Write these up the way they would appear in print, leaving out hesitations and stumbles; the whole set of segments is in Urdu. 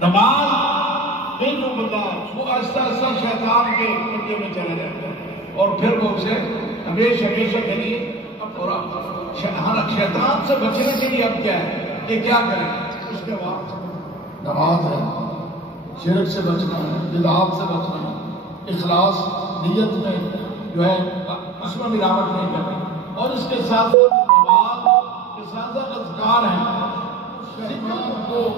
نماز میں جو بندہ وہ آہستہ آہستہ شیطان کے پنجے میں چلا جاتا ہے اور پھر وہ اسے ہمیشہ کے لیے شیطان سے بچنے کے لیے اب کیا ہے کہ کیا کریں؟ اس کے بعد نماز ہے، شرک سے بچنا ہے، بدعات سے بچنا ہے، اخلاص نیت میں جو ہے اس میں ملاوٹ نہیں کرنی، اور اس کے ساتھ نماز کے ساتھ اذکار ہیں، ذکر کو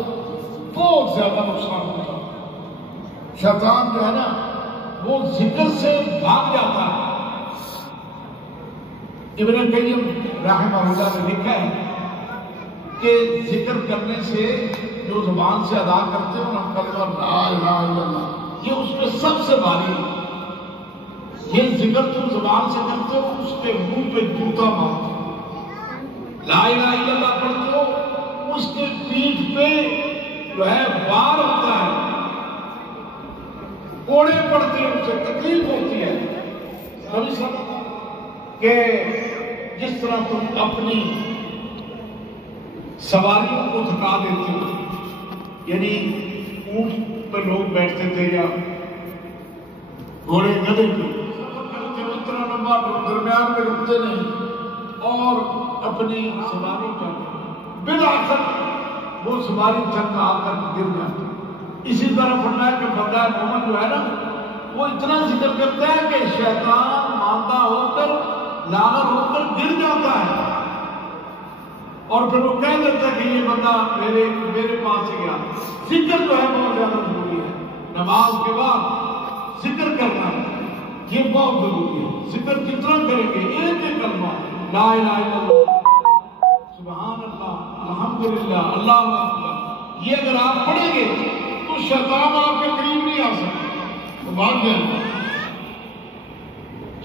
بہت زیادہ نقصان ہوتا ہے۔ شیطان جو ہے نا وہ ذکر سے بھاگ جاتا ہے۔ ابن قیم رحمہ اللہ نے لکھا ہے کہ ذکر کرنے سے جو زبان سے ادا کرتے ہیں نا کلمہ لا الہ الا اللہ، یہ اس پہ سب سے بھاری ہے۔ یہ ذکر تم زبان سے کرتے ہو، اس کے منہ پہ جوتا مارتے ہو۔ لا الہ الا اللہ پڑھتے ہو، اس کے پیٹھ پہ جو ہے بار ہوتا ہے، کوڑے پڑتے ہیں، اسے تکلیف ہوتی ہے۔ کبھی سمجھ کہ جس طرح تم اپنی سواریوں کو تھکا دیتے ہو، یعنی اونٹ پہ لوگ بیٹھتے تھے یا گھوڑے گدھے پہ اتنا لمبا درمیان میں رکتے نہیں اور اپنی سواری کا بالآخر وہ سواری تھک آ کر گر جاتی۔ اسی طرح فرمایا کہ بندہ مومن جو ہے نا وہ اتنا ذکر کرتا ہے کہ شیطان ماندہ ہو کر لاغر ہو کر گر جاتا ہے، اور پھر وہ کہہ دیتا ہے کہ یہ بندہ میرے پاس سے گیا۔ ذکر جو ہے بہت زیادہ ضروری ہے۔ نماز کے بعد ذکر کرنا یہ بہت ضروری ہے۔ ذکر کتنا کریں گے؟ ایک ایک کلمہ لا الہ الا اللہ، سبحان اللہ، الحمدللہ، اللہ اکبر، یہ اگر آپ پڑھیں گے تو شیطان آپ کے قریب نہیں آ سکتا، تو بھاگ جائیں۔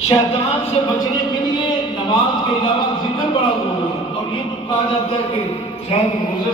شیطان سے بچنے کے لیے نماز کے علاوہ ذکر بڑا ضروری ہے، اور یہ تو کہا جاتا ہے کہ شاید روزے